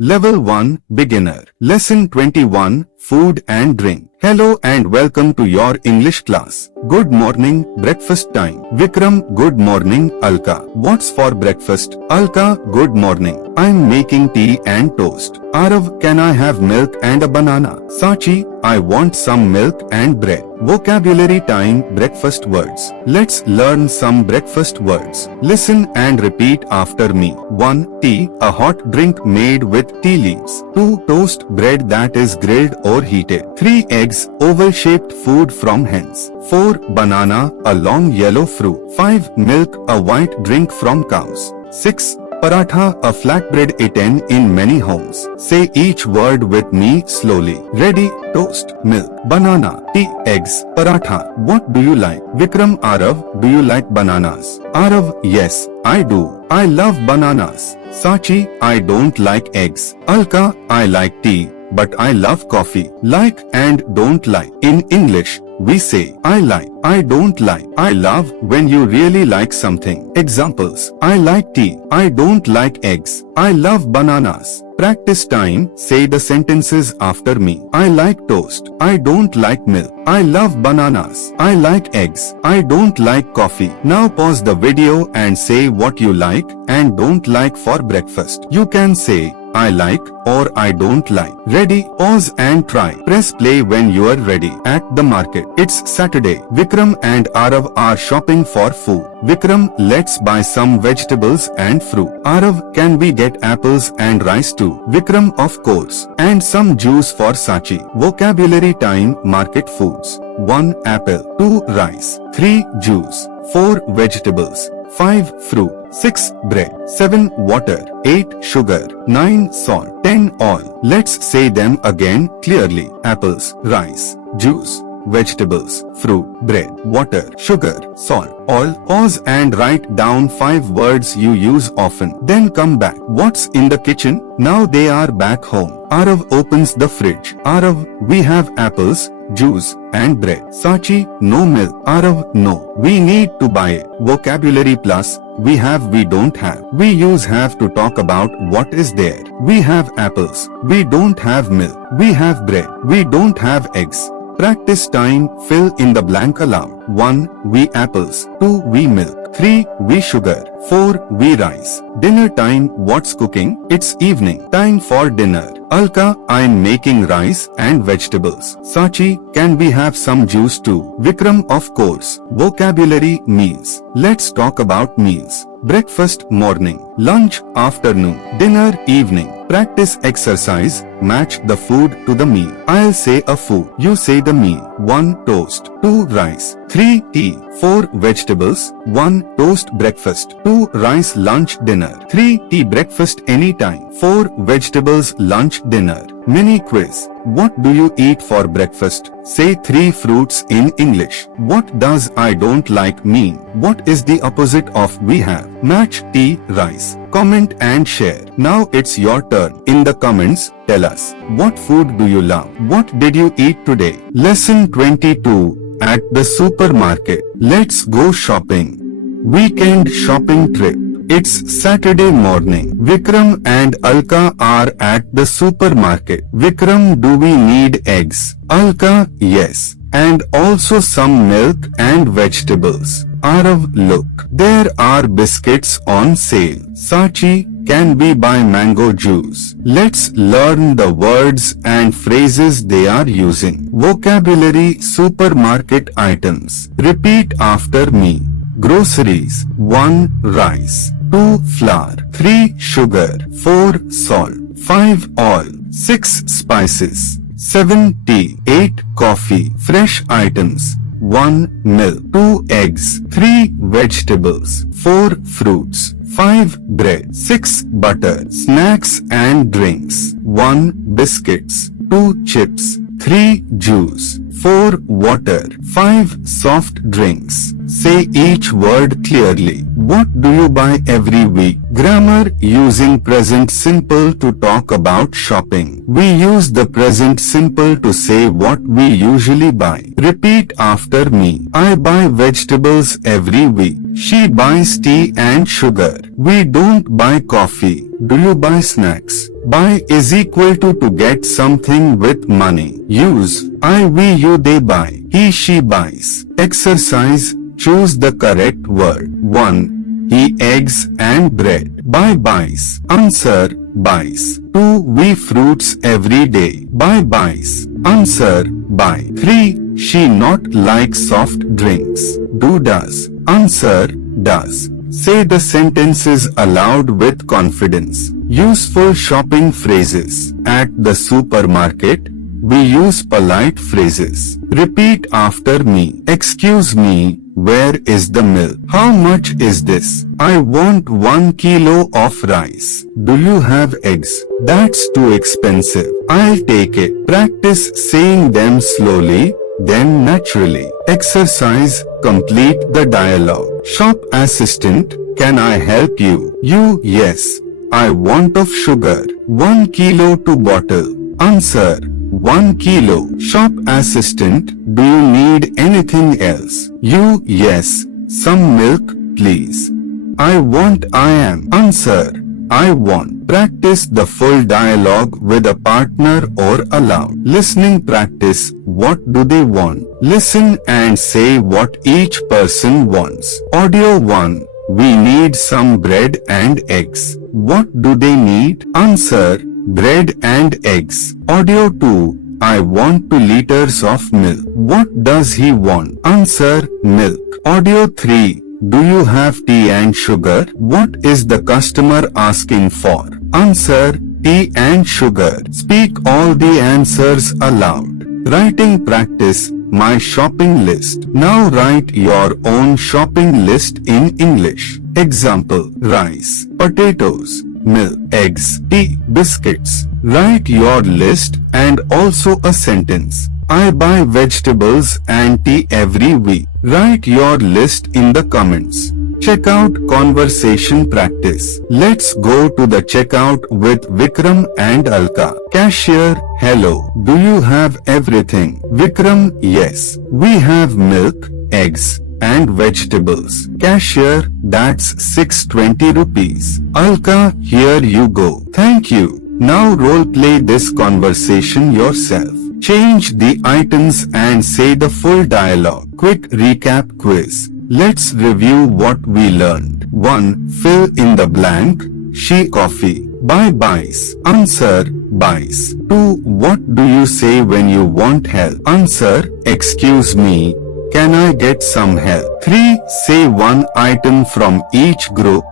Level 1 Beginner. Lesson 21 Food and Drink. Hello and welcome to your English class. Good morning, breakfast time. Vikram, good morning. Alka, what's for breakfast? Alka, good morning. I'm making tea and toast. Arav, can I have milk and a banana? Sachi, I want some milk and bread. Vocabulary time. Breakfast words. Let's learn some breakfast words. Listen and repeat after me. 1. Tea, a hot drink made with tea leaves. 2. Toast, bread that is grilled or heated. 3. Eggs, oval-shaped food from hens. 4. Banana, a long yellow fruit. 5. Milk, a white drink from cows. 6. Paratha, a flatbread eaten in many homes. Say each word with me slowly. Ready? Toast, milk, banana, tea, eggs, paratha. What do you like? Vikram, Arav, do you like bananas? Arav, yes, I do. I love bananas. Sachi, I don't like eggs. Alka, I like tea, but I love coffee. Like and don't like. In English, we say, I like, I don't like, I love when you really like something. Examples, I like tea, I don't like eggs, I love bananas. Practice time. Say the sentences after me. I like toast, I don't like milk, I love bananas, I like eggs, I don't like coffee. Now pause the video and say what you like and don't like for breakfast. You can say, I like or I don't like. Ready? Pause and try. Press play when you are ready. At the market. It's Saturday. Vikram and Arav are shopping for food. Vikram, let's buy some vegetables and fruit. Arav, can we get apples and rice too? Vikram, of course. And some juice for Sachi. Vocabulary time. Market foods. 1. Apple. 2. Rice. 3. Juice. 4. Vegetables. 5. Fruit. 6. Bread. 7. Water. 8. Sugar. 9. Salt. 10. Oil. Let's say them again clearly. Apples, rice, juice, vegetables, fruit, bread, water, sugar, salt, oil. Pause and write down 5 words you use often. Then come back. What's in the kitchen? Now they are back home. Arav opens the fridge. Arav, we have apples, juice and bread. Sachi, no milk. Arav, no. We need to buy it. Vocabulary plus. We have, we don't have. We use have to talk about what is there. We have apples. We don't have milk. We have bread. We don't have eggs. Practice time. Fill in the blank aloud. 1. We apples. 2. We milk. 3. We sugar. 4. We rice. Dinner time. What's cooking? It's evening. Time for dinner. Alka, I'm making rice and vegetables. Sachi, can we have some juice too? Vikram, of course. Vocabulary. Meals. Let's talk about meals. Breakfast, morning. Lunch, afternoon. Dinner, evening. Practice exercise. Match the food to the meal. I'll say a food. You say the meal. 1. Toast. 2. Rice. 3. Tea. 4. Vegetables. 1. Toast breakfast. 2. Rice lunch dinner. 3. Tea breakfast anytime. 4. Vegetables lunch dinner. Mini quiz. What do you eat for breakfast? Say 3 fruits in English. What does I don't like mean? What is the opposite of we have? Match tea, rice. Comment and share. Now it's your turn. In the comments, tell us, what food do you love? What did you eat today? Lesson 22. At the supermarket. Let's go shopping. Weekend shopping trip. It's Saturday morning. Vikram and Alka are at the supermarket. Vikram, do we need eggs? Alka, yes. And also some milk and vegetables. Arav, look. There are biscuits on sale. Sachi, can we buy mango juice? Let's learn the words and phrases they are using. Vocabulary. Supermarket items. Repeat after me. Groceries. 1. Rice. 2. Flour. 3. Sugar. 4. Salt. 5. Oil. 6. Spices. 7. Tea. 8. Coffee. Fresh items. 1. Milk. 2. Eggs. 3. Vegetables. 4. Fruits. 5. Bread. 6. Butter. Snacks and drinks. 1. Biscuits. 2. Chips. 3. Juice. 4. Water. 5. Soft drinks. Say each word clearly. What do you buy every week? Grammar: using present simple to talk about shopping. We use the present simple to say what we usually buy. Repeat after me. I buy vegetables every week. She buys tea and sugar. We don't buy coffee. Do you buy snacks? Buy is equal to get something with money. Use I, we, you, they buy. He, she buys. Exercise: choose the correct word. 1. He eggs and bread. Buy buys. Answer: buys. 2. We fruits every day. Buy buys. Answer: buy. 3. She not like soft drinks. Do does. Answer: does. Say the sentences aloud with confidence. Useful shopping phrases. At the supermarket, we use polite phrases. Repeat after me. Excuse me, where is the milk? How much is this? I want 1 kilo of rice. Do you have eggs? That's too expensive. I'll take it. Practice saying them slowly, then naturally. Exercise: complete the dialogue. Shop assistant: can I help you? You: yes. I want of sugar. 1 kilo to bottle. Answer: 1 kilo. Shop assistant: do you need anything else? You: yes. Some milk, please. I want. I am. Answer: I want. Practice the full dialogue with a partner or aloud. Listening practice: what do they want? Listen and say what each person wants. Audio 1. We need some bread and eggs. What do they need? Answer: bread and eggs. Audio 2. I want 2 liters of milk. What does he want? Answer: milk. Audio 3. Do you have tea and sugar? What is the customer asking for? Answer: tea and sugar. Speak all the answers aloud. Writing practice: my shopping list. Now write your own shopping list in English. Example: rice, potatoes, milk, eggs, tea, biscuits. Write your list and also a sentence. I buy vegetables and tea every week. Write your list in the comments. Checkout conversation practice. Let's go to the checkout with Vikram and Alka. Cashier: hello. Do you have everything? Vikram: yes. We have milk, eggs, and vegetables. Cashier: that's 620 rupees. Alka: here you go. Thank you. Now role play this conversation yourself. Change the items and say the full dialogue. Quick recap quiz. Let's review what we learned. 1. Fill in the blank. She coffee. Buy buys. Answer: buys. 2. What do you say when you want help? Answer: excuse me, can I get some help? 3. Say one item from each group.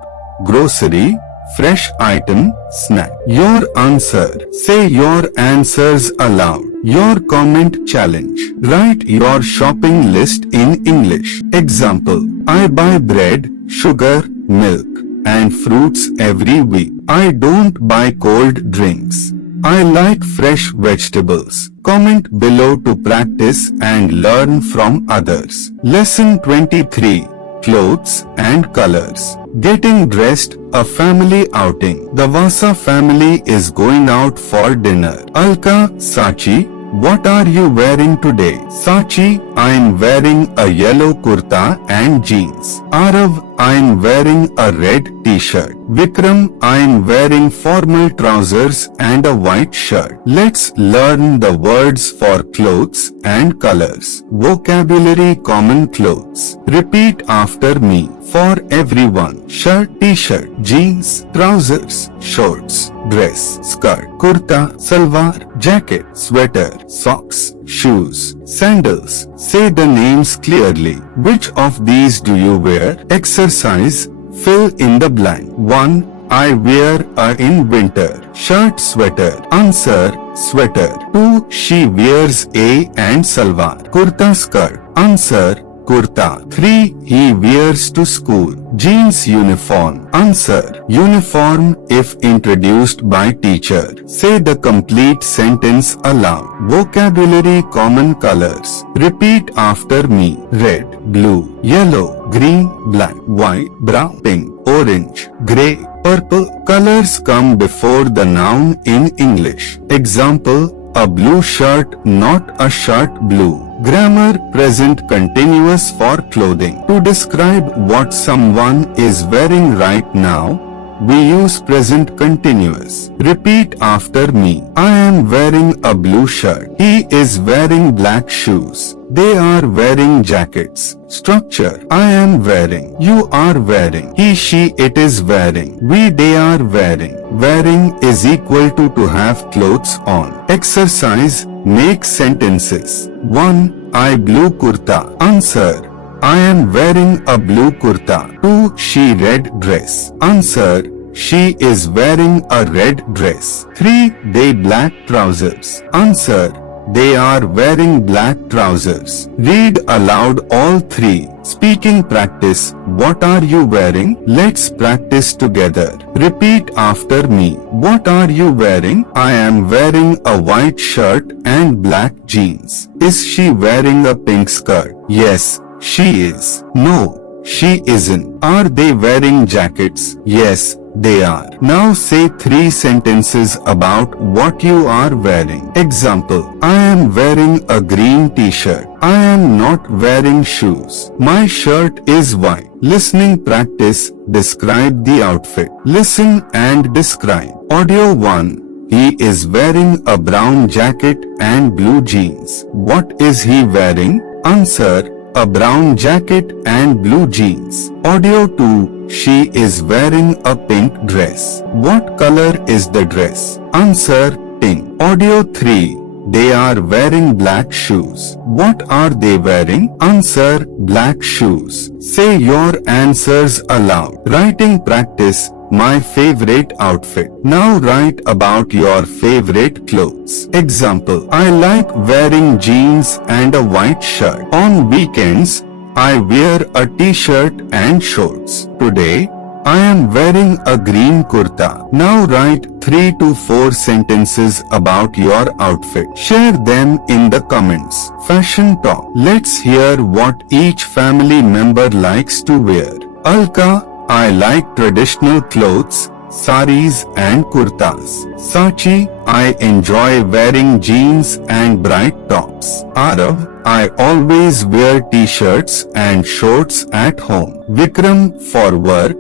Grocery, fresh item, snack. Your answer. Say your answers aloud. Your comment challenge. Write your shopping list in English. Example: I buy bread, sugar, milk, and fruits every week. I don't buy cold drinks. I like fresh vegetables. Comment below to practice and learn from others. Lesson 23. Clothes and colors. Getting dressed, a family outing. The Vasa family is going out for dinner. Alka: Sachi, what are you wearing today? Sachi: I'm wearing a yellow kurta and jeans. Arav: I'm wearing a red t-shirt. Vikram: I'm wearing formal trousers and a white shirt. Let's learn the words for clothes and colors. Vocabulary: common clothes. Repeat after me. For everyone: shirt, t-shirt, jeans, trousers, shorts, dress, skirt, kurta, salwar, jacket, sweater, socks, shoes, sandals. Say the names clearly. Which of these do you wear? Exercise: fill in the blank. 1. I wear a in winter shirt, sweater. Answer: sweater. 2. She wears a and salwar, kurta, skirt. Answer: kurta. 3. He wears to school. Jeans uniform. Answer. Uniform if introduced by teacher. Say the complete sentence aloud. Vocabulary common colors. Repeat after me. Red, blue, yellow, green, black, white, brown, pink, orange, grey, purple. Colors come before the noun in English. Example, a blue shirt, not a shirt, blue. Grammar, present continuous for clothing. To describe what someone is wearing right now, we use present continuous. Repeat after me. I am wearing a blue shirt. He is wearing black shoes. They are wearing jackets. Structure. I am wearing. You are wearing. He, she, it is wearing. We, they are wearing. Wearing is equal to have clothes on. Exercise. Make sentences. 1. I blue kurta. Answer. I am wearing a blue kurta. 2. She red dress. Answer. She is wearing a red dress. 3. They black trousers. Answer. They are wearing black trousers. Read aloud all three. Speaking practice. What are you wearing? Let's practice together. Repeat after me. What are you wearing? I am wearing a white shirt and black jeans. Is she wearing a pink skirt? Yes, she is. No, she isn't. Are they wearing jackets? Yes, they are. Now say 3 sentences about what you are wearing. Example, I am wearing a green t-shirt. I am not wearing shoes. My shirt is white. Listening practice. Describe the outfit. Listen and describe. Audio 1. He is wearing a brown jacket and blue jeans. What is he wearing? Answer. A brown jacket and blue jeans. Audio 2. She is wearing a pink dress. What color is the dress? Answer. Pink. Audio 3. They are wearing black shoes. What are they wearing? Answer. Black shoes. Say your answers aloud. Writing practice. My favorite outfit. Now write about your favorite clothes. Example, I like wearing jeans and a white shirt. On weekends, I wear a t-shirt and shorts. Today, I am wearing a green kurta. Now write 3 to 4 sentences about your outfit. Share them in the comments. Fashion talk. Let's hear what each family member likes to wear. Alka, I like traditional clothes, saris and kurtas. Sachi, I enjoy wearing jeans and bright tops. Arav, I always wear t-shirts and shorts at home. Vikram, for work,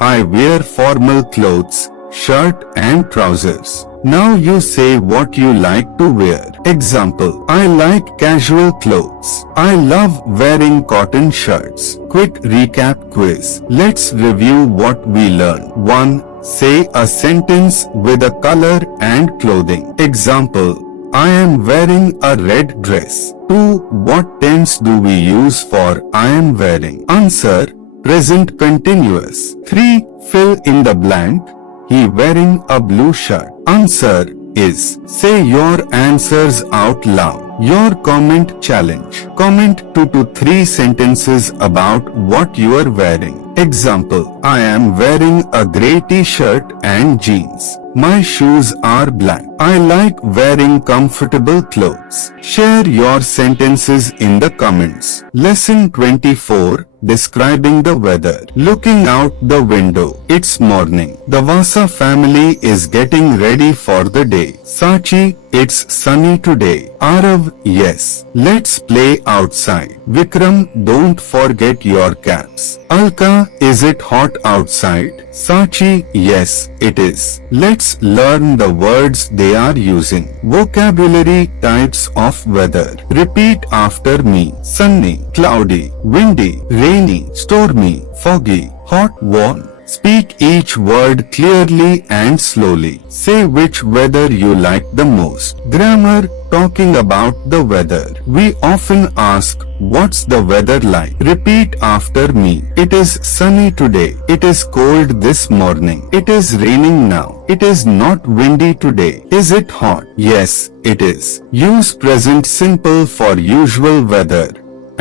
I wear formal clothes, shirt and trousers. Now you say what you like to wear. Example, I like casual clothes. I love wearing cotton shirts. Quick recap quiz. Let's review what we learned. 1. Say a sentence with a color and clothing. Example, I am wearing a red dress. 2. What tense do we use for I am wearing? Answer, present continuous. 3. Fill in the blank. He wearing a blue shirt. Answer is. Say your answers out loud. Your comment challenge. Comment 2 to 3 sentences about what you are wearing. Example, I am wearing a grey t-shirt and jeans. My shoes are black. I like wearing comfortable clothes. Share your sentences in the comments. Lesson 24. Describing the weather. Looking out the window. It's morning. The Vasa family is getting ready for the day. Sachi, it's sunny today. Arav, yes. Let's play outside. Vikram, don't forget your caps. Alka, is it hot outside? Sachi, yes, it is. Let's learn the words they are using. Vocabulary types of weather. Repeat after me. Sunny, cloudy, windy, rainy, stormy, foggy, hot, warm. Speak each word clearly and slowly. Say which weather you like the most. Grammar. Talking about the weather. We often ask, what's the weather like? Repeat after me. It is sunny today. It is cold this morning. It is raining now. It is not windy today. Is it hot? Yes, it is. Use present simple for usual weather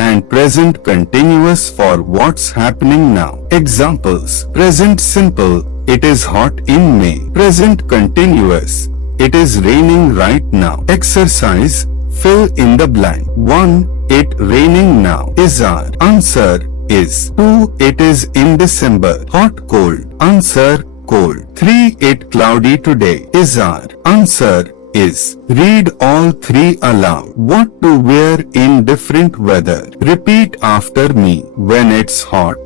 and present continuous for what's happening now. Examples. Present simple, it is hot in May. Present continuous, it is raining right now. Exercise, fill in the blank. 1. It raining now. Is our answer is. 2. It is in December. Hot cold. Answer cold. 3. It cloudy today. Is our answer is. Read all three aloud. What to wear in different weather. Repeat after me. When it's hot,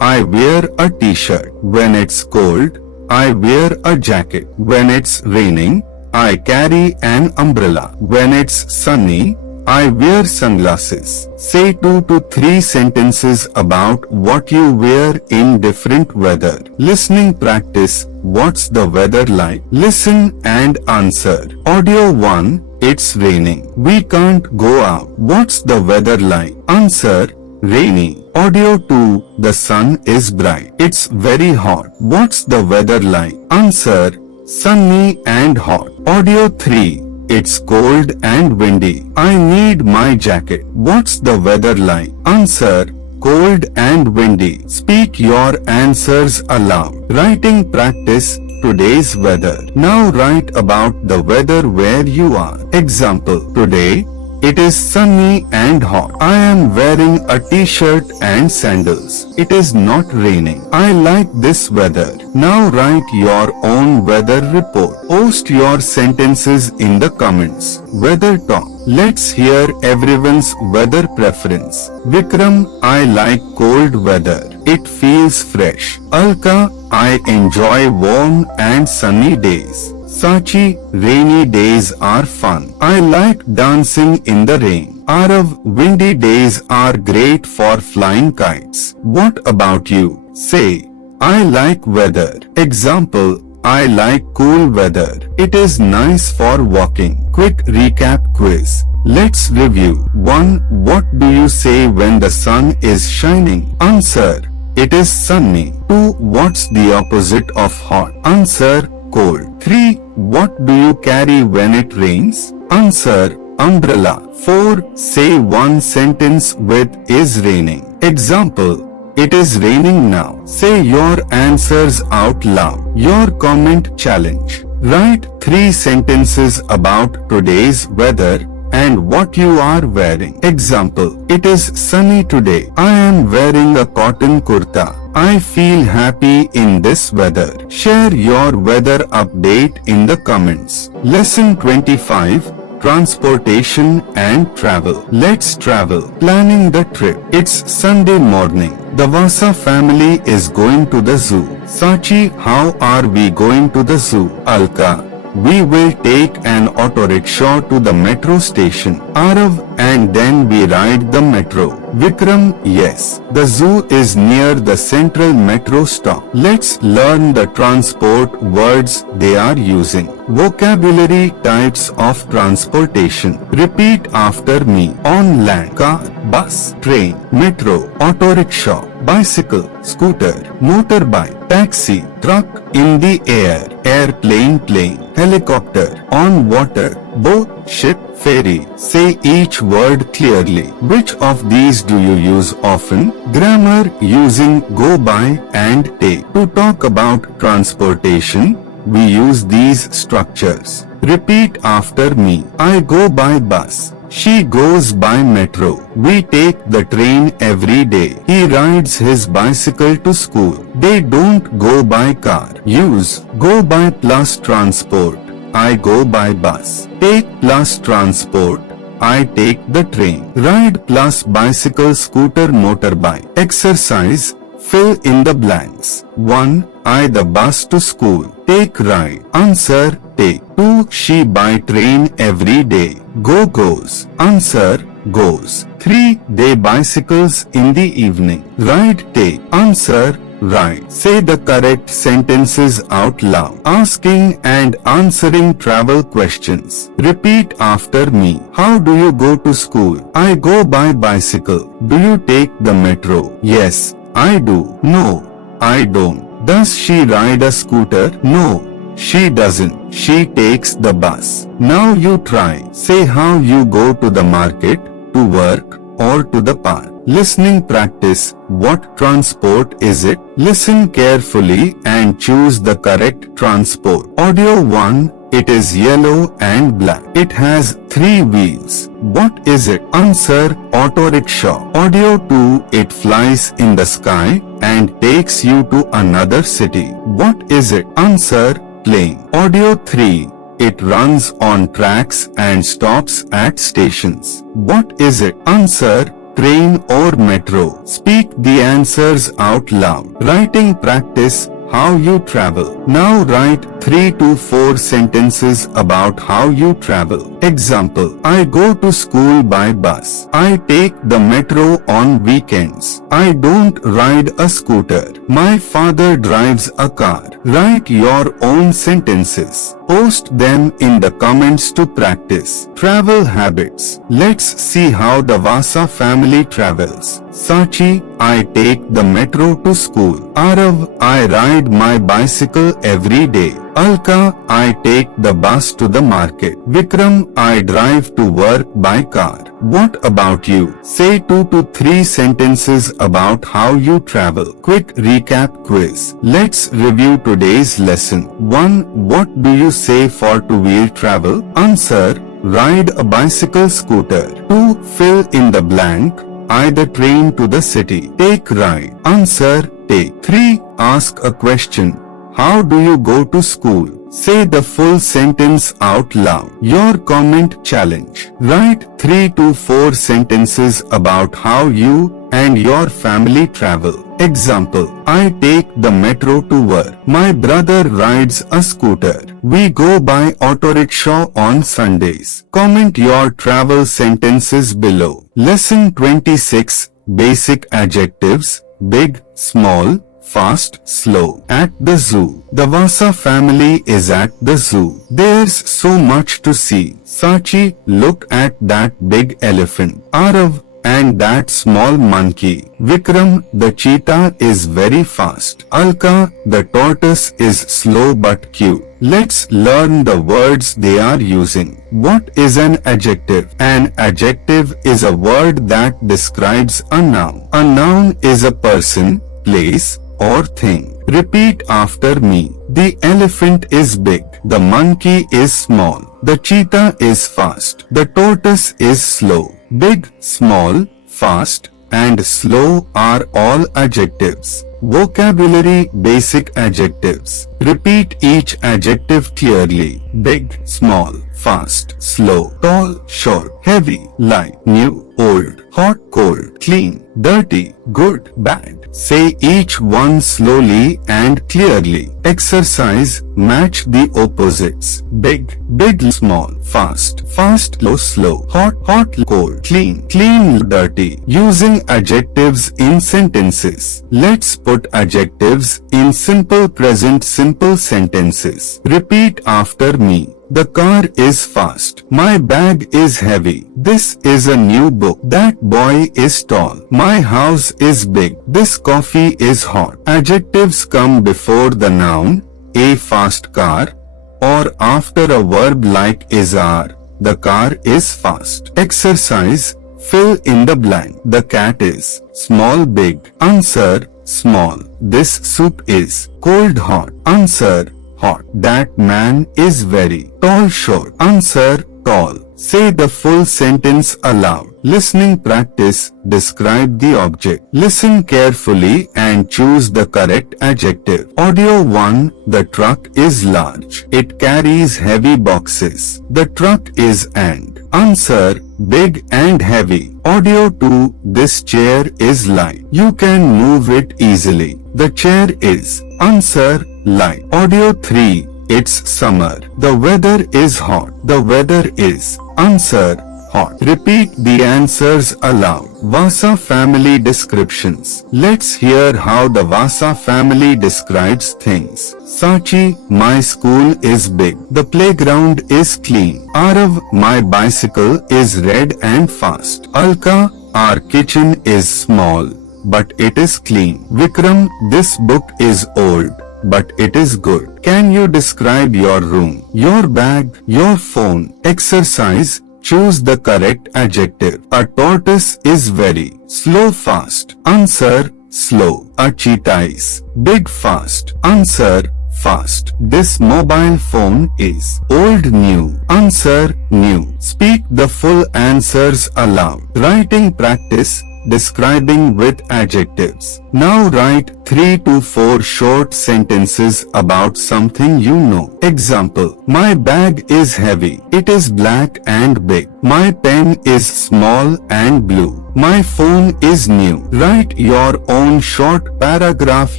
I wear a t-shirt. When it's cold, I wear a jacket. When it's raining, I carry an umbrella. When it's sunny, I wear sunglasses. Say 2 to 3 sentences about what you wear in different weather. Listening practice. What's the weather like? Listen and answer. Audio 1. It's raining. We can't go out. What's the weather like? Answer. Rainy. Audio 2. The sun is bright. It's very hot. What's the weather like? Answer. Sunny and hot. Audio 3. It's cold and windy. I need my jacket. What's the weather like? Answer. Cold and windy. Speak your answers aloud. Writing practice. Today's weather. Now write about the weather where you are. Example. Today, it is sunny and hot. I am wearing a t-shirt and sandals. It is not raining. I like this weather. Now write your own weather report. Post your sentences in the comments. Weather talk. Let's hear everyone's weather preference. Vikram, I like cold weather. It feels fresh. Alka, I enjoy warm and sunny days. Sachi, rainy days are fun. I like dancing in the rain. Arav, windy days are great for flying kites. What about you? Say, I like weather. Example, I like cool weather. It is nice for walking. Quick recap quiz. Let's review. 1. What do you say when the sun is shining? Answer, it is sunny. 2. What's the opposite of hot? Answer, cold. 3. What do you carry when it rains? Answer, umbrella. 4. Say one sentence with is raining. Example, it is raining now. Say your answers out loud. Your comment challenge. Write 3 sentences about today's weather and what you are wearing. Example, it is sunny today. I am wearing a cotton kurta. I feel happy in this weather. Share your weather update in the comments. Lesson 25. Transportation and travel. Let's travel. Planning the trip. It's Sunday morning. The Vasa family is going to the zoo. Sachi, how are we going to the zoo? Alka, we will take an auto rickshaw to the metro station. Arav, and then we ride the metro. Vikram, yes. The zoo is near the central metro stop. Let's learn the transport words they are using. Vocabulary types of transportation. Repeat after me. On land, car, bus, train, metro, auto rickshaw, bicycle, scooter, motorbike, taxi, truck, in the air, airplane, plane, helicopter, on water, boat, ship, ferry. Say each word clearly. Which of these do you use often? Grammar using go by and take. To talk about transportation, we use these structures. Repeat after me. I go by bus. She goes by metro. We take the train every day. He rides his bicycle to school. They don't go by car. Use go by plus transport. I go by bus. Take plus transport. I take the train. Ride plus bicycle, scooter, motorbike. Exercise. Fill in the blanks. 1. I the bus to school. Take ride. Answer, take. 2. She by train every day. Go goes. Answer, goes. 3. They bicycles in the evening. Ride take. Answer, ride. Say the correct sentences out loud. Asking and answering travel questions. Repeat after me. How do you go to school? I go by bicycle. Do you take the metro? Yes, I do. No, I don't. Does she ride a scooter? No, she doesn't. She takes the bus. Now you try. Say how you go to the market, to work, or to the park? Listening practice. What transport is it? Listen carefully and choose the correct transport. Audio 1. It is yellow and black. It has 3 wheels. What is it? Answer. Auto rickshaw. Audio 2. It flies in the sky and takes you to another city. What is it? Answer. Plane. Audio 3. It runs on tracks and stops at stations. What is it? Answer. Train or metro. Speak the answers out loud. Writing practice. How you travel. Now write 3 to 4 sentences about how you travel. Example. I go to school by bus. I take the metro on weekends. I don't ride a scooter. My father drives a car. Write your own sentences. Post them in the comments to practice. Travel habits. Let's see how the Vasa family travels. Sachi, I take the metro to school. Arav, I ride my bicycle every day. Alka, I take the bus to the market. Vikram, I drive to work by car. What about you? Say 2 to 3 sentences about how you travel. Quick recap quiz. Let's review today's lesson. 1. What do you say for two-wheel travel? Answer. Ride a bicycle scooter. 2. Fill in the blank. Either train to the city. Take ride. Answer. Take. 3. Ask a question. How do you go to school? Say the full sentence out loud. Your comment challenge. Write 3 to 4 sentences about how you and your family travel. Example. I take the metro to work. My brother rides a scooter. We go by auto rickshaw on Sundays. Comment your travel sentences below. Lesson 26. Basic adjectives. Big, small, fast, slow. At the zoo. The Vasa family is at the zoo. There's so much to see. Sachi, look at that big elephant. Arav, and that small monkey. Vikram, the cheetah is very fast. Alka, the tortoise is slow but cute. Let's learn the words they are using. What is an adjective? An adjective is a word that describes a noun. A noun is a person, place, or thing. Repeat after me. The elephant is big. The monkey is small. The cheetah is fast. The tortoise is slow. Big, small, fast, and slow are all adjectives. Vocabulary basic adjectives. Repeat each adjective clearly. Big, small, fast, slow, tall, short, heavy, light, new, old, hot, cold, clean, dirty, good, bad. Say each one slowly and clearly. Exercise. Match the opposites. Big, big, small, fast, fast, slow, hot, hot, cold, clean, clean, dirty. Using adjectives in sentences. Let's put adjectives in simple present simple sentences. Repeat after me. The car is fast. My bag is heavy. This is a new book. That boy is tall. My house is big. This coffee is hot. Adjectives come before the noun, a fast car, or after a verb like is are. The car is fast. Exercise. Fill in the blank. The cat is small, big. Answer. Small. This soup is cold, hot. Answer. Hot. That man is very tall, short. Answer. Tall. Say the full sentence aloud. Listening practice. Describe the object. Listen carefully and choose the correct adjective. Audio 1. The truck is large. It carries heavy boxes. The truck is and. Answer. Big and heavy. Audio 2. This chair is light. You can move it easily. The chair is. Answer. Light. Audio 3. It's summer. The weather is hot. The weather is. Answer. Hot. Repeat the answers aloud. Vasa family descriptions. Let's hear how the Vasa family describes things. Sachi, my school is big. The playground is clean. Arav, my bicycle is red and fast. Alka, our kitchen is small, but it is clean. Vikram, this book is old, but it is good. Can you describe your room, your bag, your phone? Exercise. Choose the correct adjective. A tortoise is very slow fast. Answer slow. A cheetah is big fast. Answer fast. This mobile phone is old new. Answer new. Speak the full answers aloud. Writing practice. Describing with adjectives. Now write 3 to 4 short sentences about something you know. Example. My bag is heavy. It is black and big. My pen is small and blue. My phone is new. Write your own short paragraph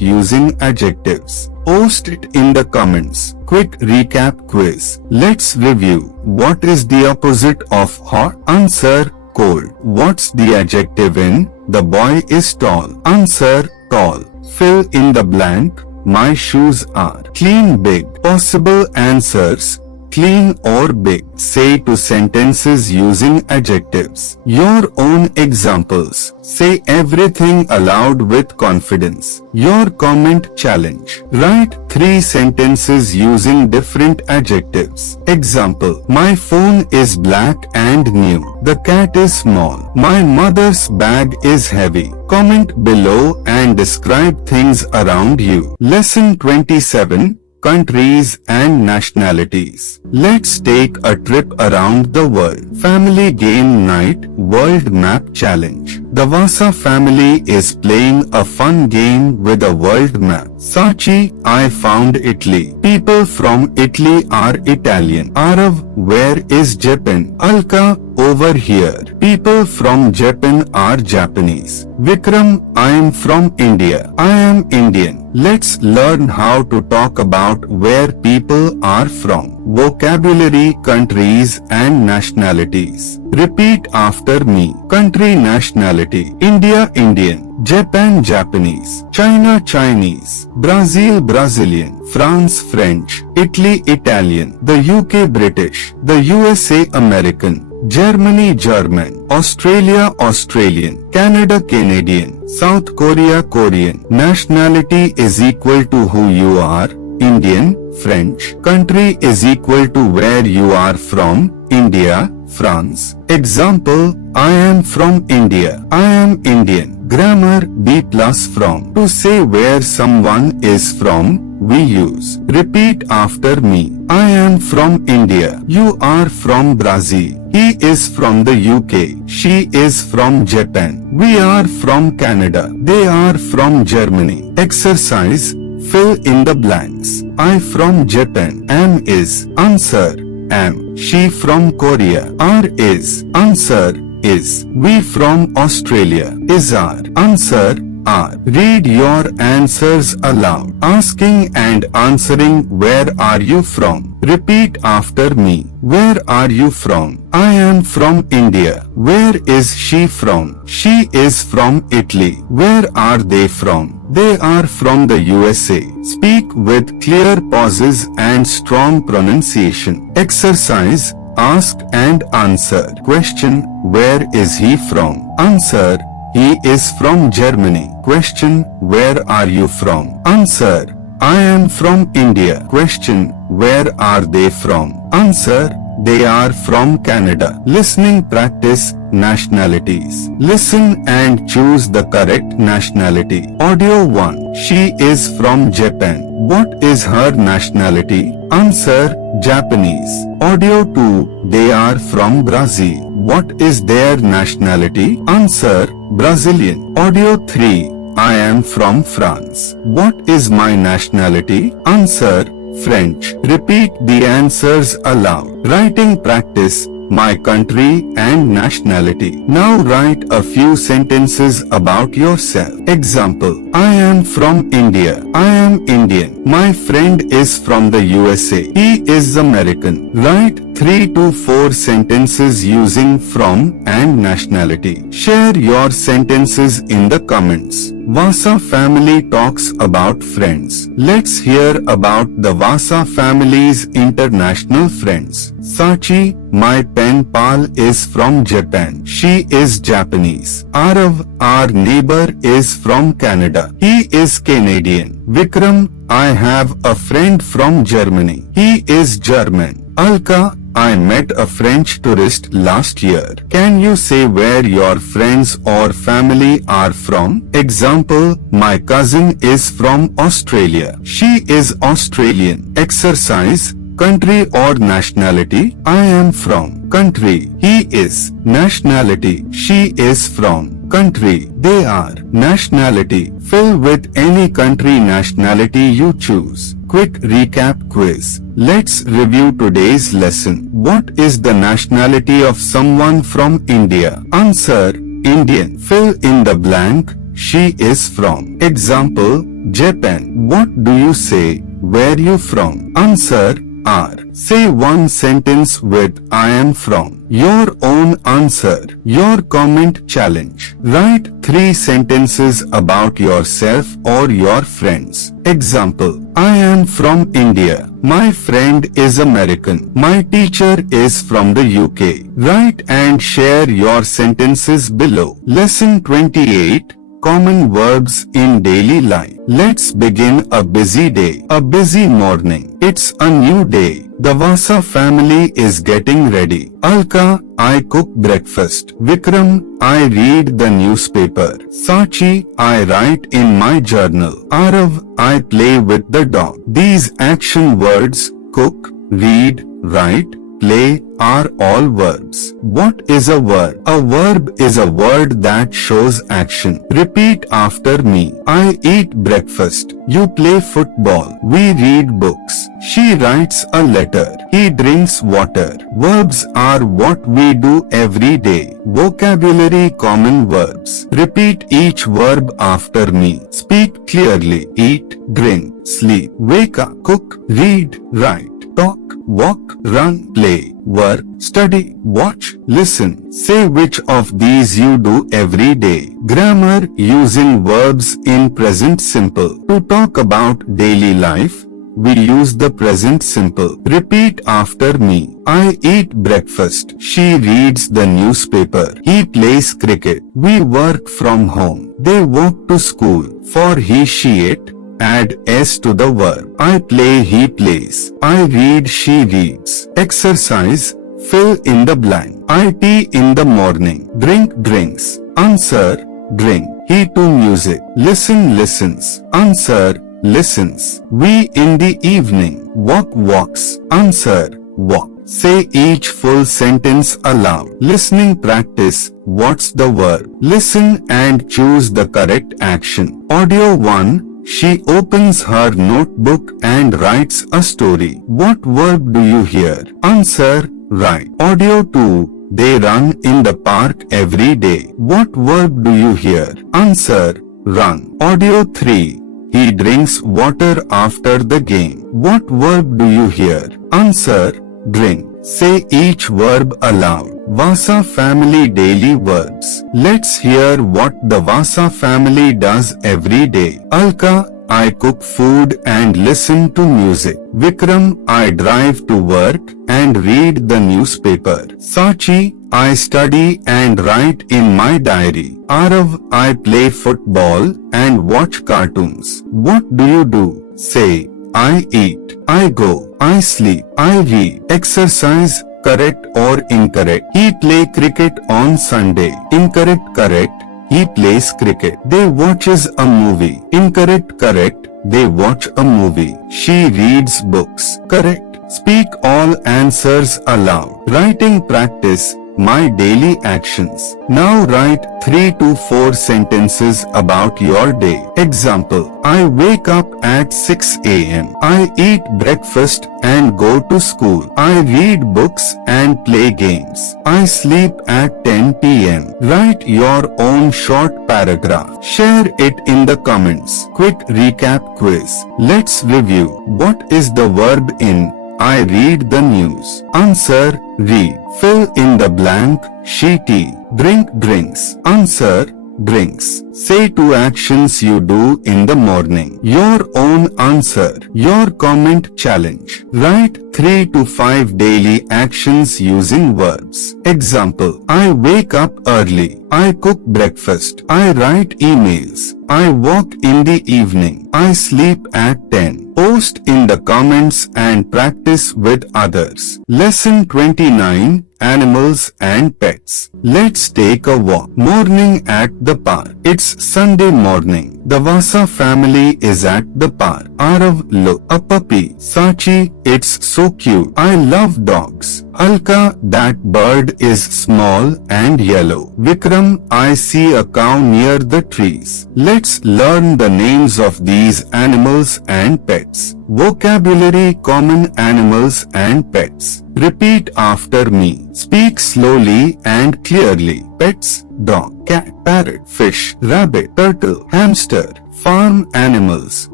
using adjectives. Post it in the comments. Quick recap quiz. Let's review. What is the opposite of hot? Answer cold. What's the adjective in the boy is tall? Answer tall. Fill in the blank. My shoes are clean big. Possible answers clean or big. Say two sentences using adjectives. Your own examples. Say everything aloud with confidence. Your comment challenge. Write 3 sentences using different adjectives. Example. My phone is black and new. The cat is small. My mother's bag is heavy. Comment below and describe things around you. Lesson 27. Countries and nationalities. Let's take a trip around the world. Family game night, world map challenge. The Vasa family is playing a fun game with a world map. Sachi, I found Italy. People from Italy are Italian. Arav, where is Japan? Alka, over here. People from Japan are Japanese. Vikram, I am from India. I am Indian. Let's learn how to talk about where people are from. Vocabulary, countries and nationalities. Repeat after me. Country, nationality. India, Indian. Japan, Japanese. China, Chinese. Brazil, Brazilian. France, French. Italy, Italian. The UK, British. The USA, American. Germany, German. Australia, Australian. Canada, Canadian. South Korea, Korean. Nationality is equal to who you are. Indian, French. Country is equal to where you are from. India, France. Example, I am from India. I am Indian. Grammar, be plus from. To say where someone is from, we use. Repeat after me. I am from India. You are from Brazil. He is from the UK. She is from Japan. We are from Canada. They are from Germany. Exercise. Fill in the blanks. I from Japan. Am is. Answer. Am. She from Korea. Are is. Answer. Is. We from Australia. Is are. Answer. Are. Read your answers aloud. Asking and answering where are you from. Repeat after me. Where are you from? I am from India. Where is she from? She is from Italy. Where are they from? They are from the USA. Speak with clear pauses and strong pronunciation. Exercise. Ask and answer. Question. Where is he from? Answer. He is from Germany. Question. Where are you from? Answer. I am from India. Question. Where are they from? Answer. They are from Canada. Listening practice. Nationalities. Listen and choose the correct nationality. Audio 1. She is from Japan. What is her nationality? Answer. Japanese. Audio 2. They are from Brazil. What is their nationality? Answer. Brazilian. Audio 3. I am from France. What is my nationality? Answer. French. Repeat the answers aloud. Writing practice. My country and nationality. Now write a few sentences about yourself. Example. I am from India. I am Indian. My friend is from the USA. He is American. Write 3 to 4 sentences using from and nationality. Share your sentences in the comments. Vasa family talks about friends. Let's hear about the Vasa family's international friends. Sachi, my pen pal, is from Japan. She is Japanese. Arav, our neighbor, is from Canada. He is Canadian. Vikram, I have a friend from Germany. He is German. Alka, I met a French tourist last year. Can you say where your friends or family are from? Example, my cousin is from Australia. She is Australian. Exercise, country or nationality. I am from country. He is. Nationality. She is from country. They are. Nationality. Fill with any country nationality you choose. Quick recap quiz. Let's review today's lesson. What is the nationality of someone from India? Answer, Indian. Fill in the blank. She is from. Example, Japan. What do you say? Where you from? Answer, are. Say one sentence with I am from. Your own answer. Your comment challenge. Write 3 sentences about yourself or your friends. Example, I am from India. My friend is American. My teacher is from the UK. Write and share your sentences below. Lesson 28. Common verbs in daily life. Let's begin a busy day. A busy morning. It's a new day. The Vasa family is getting ready. Alka, I cook breakfast. Vikram, I read the newspaper. Sachi, I write in my journal. Arav, I play with the dog. These action words, cook, read, write, play, are all verbs. What is a verb? A verb is a word that shows action. Repeat after me. I eat breakfast. You play football. We read books. She writes a letter. He drinks water. Verbs are what we do every day. Vocabulary common verbs. Repeat each verb after me. Speak clearly. Eat, drink, sleep, wake up, cook, read, write, talk, walk, run, play, work, study, watch, listen. Say which of these you do every day. Grammar using verbs in present simple. To talk about daily life, we use the present simple. Repeat after me. I eat breakfast. She reads the newspaper. He plays cricket. We work from home. They walk to school. For he, she, it, add s to the verb. I play, he plays. I read, she reads. Exercise, fill in the blank. I tea in the morning. Drink, drinks. Answer, drink. He to music. Listen, listens. Answer, listens. We in the evening. Walk, walks. Answer, walk. Say each full sentence aloud. Listening practice. What's the verb? Listen and choose the correct action. Audio 1. She opens her notebook and writes a story. What verb do you hear? Answer, write. Audio 2. They run in the park every day. What verb do you hear? Answer, run. Audio 3. He drinks water after the game. What verb do you hear? Answer, drink. Say each verb aloud. Vasa family daily verbs. Let's hear what the Vasa family does every day. Alka, I cook food and listen to music. Vikram, I drive to work and read the newspaper. Sachi, I study and write in my diary. Arav, I play football and watch cartoons. What do you do? Say, I eat, I go, I sleep, I read. Exercise, correct or incorrect. He play cricket on Sunday. Incorrect, correct. He plays cricket. They watches a movie. Incorrect, correct. They watch a movie. She reads books. Correct. Speak all answers aloud. Writing practice. My daily actions. Now write 3 to 4 sentences about your day. Example, I wake up at 6 a.m. I eat breakfast and go to school. I read books and play games. I sleep at 10 p.m. Write your own short paragraph. Share it in the comments. Quick recap quiz. Let's review. What is the verb in I read the news? Answer, read. Fill in the blank. She tea. Drink, drinks. Answer, drinks. Say 2 actions you do in the morning. Your own answer. Your comment challenge. Write 3 to 5 daily actions using verbs. Example, I wake up early. I cook breakfast. I write emails. I walk in the evening. I sleep at 10. Post in the comments and practice with others. Lesson 29, Animals and Pets. Let's take a walk. Morning at the park. It's Sunday morning. The Vasa family is at the park. Arav, look, a puppy. Sachi, it's so cute. I love dogs. Alka, that bird is small and yellow. Vikram, I see a cow near the trees. Let's learn the names of these animals and pets. Vocabulary: common animals and pets. Repeat after me. Speak slowly and clearly. Pets: dog, cat, parrot, fish, rabbit, turtle, hamster. Farm animals: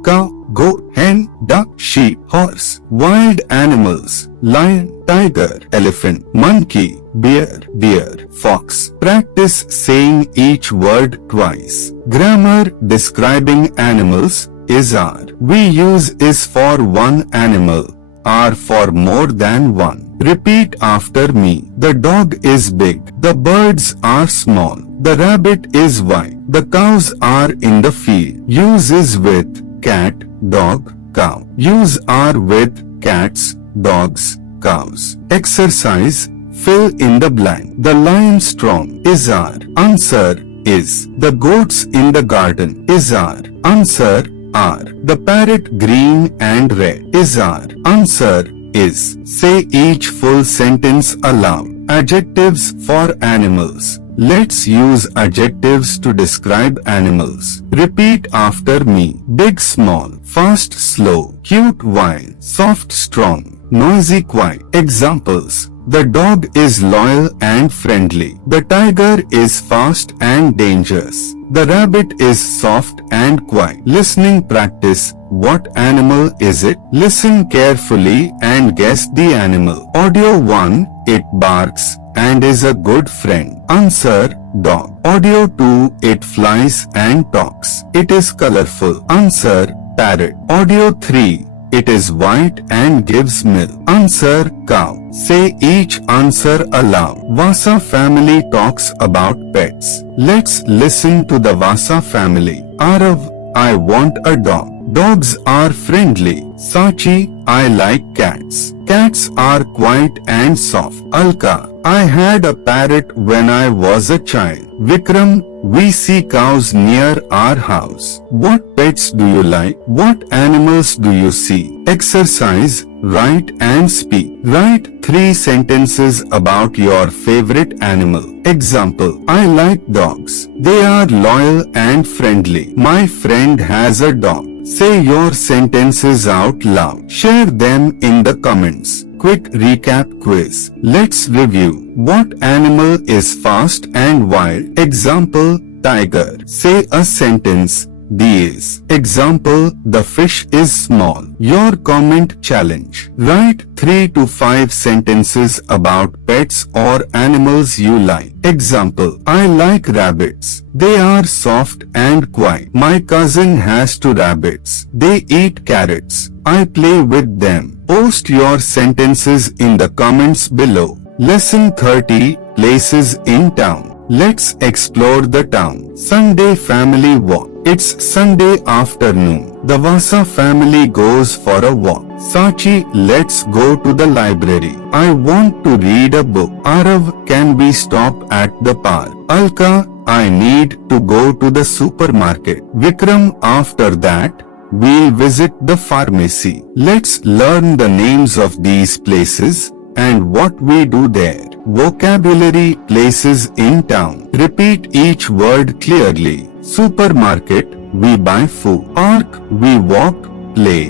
cow, goat, hen, duck, sheep, horse. Wild animals: lion, tiger, elephant, monkey, deer, fox. Practice saying each word twice. Grammar: describing animals is are. We use is for one animal, are for more than one. Repeat after me. The dog is big. The birds are small. The rabbit is white. The cows are in the field. Use is with cat, dog, cow. Use are with cats, dogs, cows. Exercise: fill in the blank. The lion strong is our answer is. The goats in the garden is our answer are. The parrot green and red is our answer is. Say each full sentence aloud. Adjectives for animals. Let's use adjectives to describe animals. Repeat after me. Big, small, fast, slow, cute, wild, soft, strong, noisy, quiet. Examples: the dog is loyal and friendly. The tiger is fast and dangerous. The rabbit is soft and quiet. Listening practice. What animal is it? Listen carefully and guess the animal. Audio 1. It barks and is a good friend. Answer: dog. Audio 2. It flies and talks. It is colorful. Answer: parrot. Audio 3. It is white and gives milk. Answer: cow. Say each answer aloud. Vasa family talks about pets. Let's listen to the Vasa family. Arav, I want a dog. Dogs are friendly. Sachi, I like cats. Cats are quiet and soft. Alka, I had a parrot when I was a child. Vikram, we see cows near our house. What pets do you like? What animals do you see? Exercise: write and speak. Write 3 sentences about your favorite animal. Example: I like dogs. They are loyal and friendly. My friend has a dog. Say your sentences out loud. Share them in the comments. Quick recap quiz. Let's review. What animal is fast and wild? Example: tiger. Say a sentence. These. Example: the fish is small. Your comment challenge. Write 3 to 5 sentences about pets or animals you like. Example: I like rabbits. They are soft and quiet. My cousin has 2 rabbits. They eat carrots. I play with them. Post your sentences in the comments below. Lesson 30. Places in town. Let's explore the town. Sunday family walk. It's Sunday afternoon. The Vasa family goes for a walk. Sachi, let's go to the library. I want to read a book. Arav, can we stop at the park? Alka, I need to go to the supermarket. Vikram, after that, we'll visit the pharmacy. Let's learn the names of these places and what we do there. Vocabulary: places in town. Repeat each word clearly. Supermarket, we buy food. Park, we walk, play,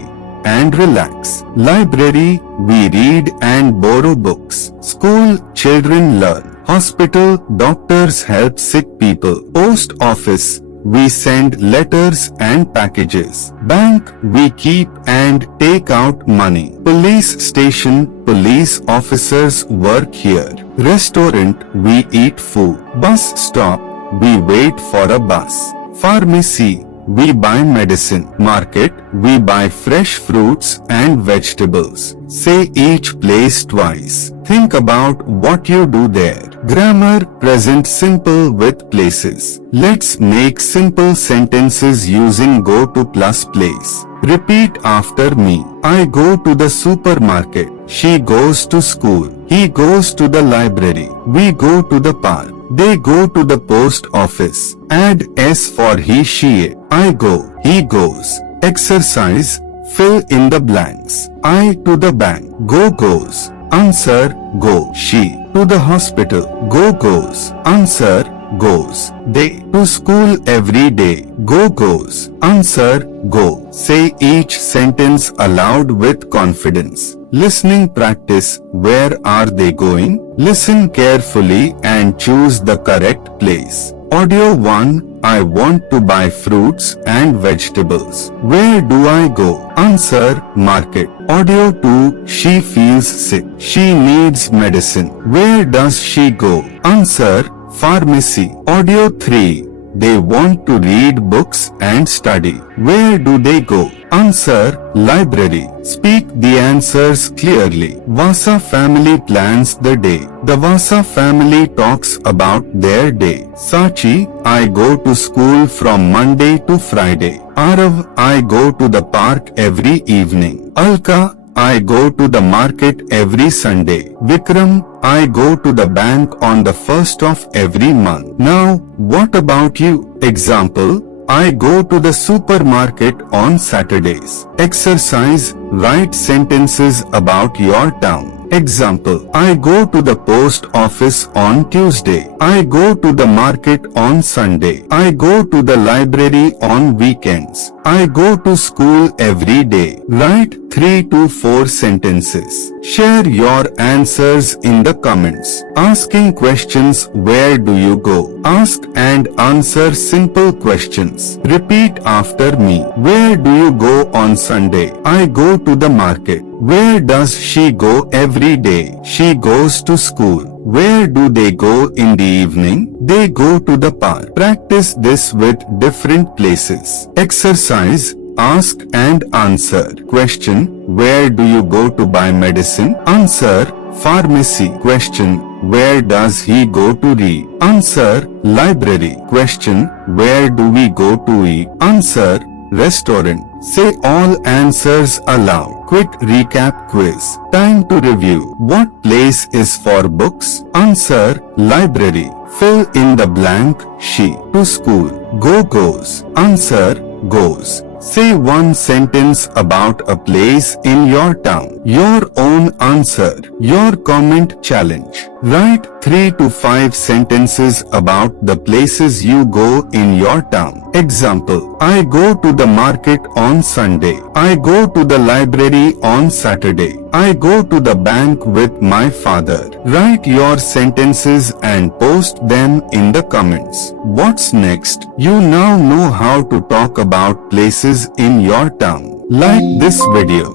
and relax. Library, we read and borrow books. School, children learn. Hospital, doctors help sick people. Post office, we send letters and packages. Bank, we keep and take out money. Police station, police officers work here. Restaurant, we eat food. Bus stop, we wait for a bus. Pharmacy, we buy medicine. Market, we buy fresh fruits and vegetables. Say each place twice. Think about what you do there. Grammar, present simple with places. Let's make simple sentences using go to plus place. Repeat after me. I go to the supermarket. She goes to school. He goes to the library. We go to the park. They go to the post office. Add S for he, she, it. I go. He goes. Exercise. Fill in the blanks. I to the bank. Go goes. Answer. Go. She to the hospital. Go goes. Answer. Goes. They to school every day. Go goes. Answer. Go. Say each sentence aloud with confidence. Listening practice. Where are they going? Listen carefully and choose the correct place. Audio 1. I want to buy fruits and vegetables. Where do I go? Answer. Market. Audio 2. She feels sick. She needs medicine. Where does she go? Answer. Pharmacy. Audio 3. They want to read books and study. Where do they go? Answer. Library. Speak the answers clearly. Vasa family plans the day. The Vasa family talks about their day. Sachi, I go to school from Monday to Friday. Arav, I go to the park every evening. Alka, I go to the market every Sunday. Vikram, I go to the bank on the 1st of every month. Now, what about you? Example, I go to the supermarket on Saturdays. Exercise, write sentences about your town. Example, I go to the post office on Tuesday. I go to the market on Sunday. I go to the library on weekends. I go to school every day. Write 3 to 4 sentences. Share your answers in the comments. Asking questions. Where do you go? Ask and answer simple questions. Repeat after me. Where do you go on Sunday? I go to the market. Where does she go every day? She goes to school. Where do they go in the evening? They go to the park. Practice this with different places. Exercise. Ask and answer. Question. Where do you go to buy medicine? Answer. Pharmacy. Question. Where does he go to read? Answer. Library. Question. Where do we go to eat? Answer. Restaurant. Say all answers aloud. Quick recap quiz. Time to review. What place is for books? Answer. Library. Fill in the blank. She. To school. Go goes. Answer. Goes. Say one sentence about a place in your town. Your own answer. Your comment challenge. Write 3 to 5 sentences about the places you go in your town. Example, I go to the market on Sunday. I go to the library on Saturday. I go to the bank with my father. Write your sentences and post them in the comments. What's next? You now know how to talk about places in your town. Like this video.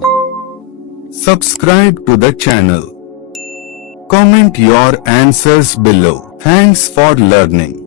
Subscribe to the channel. Comment your answers below. Thanks for learning.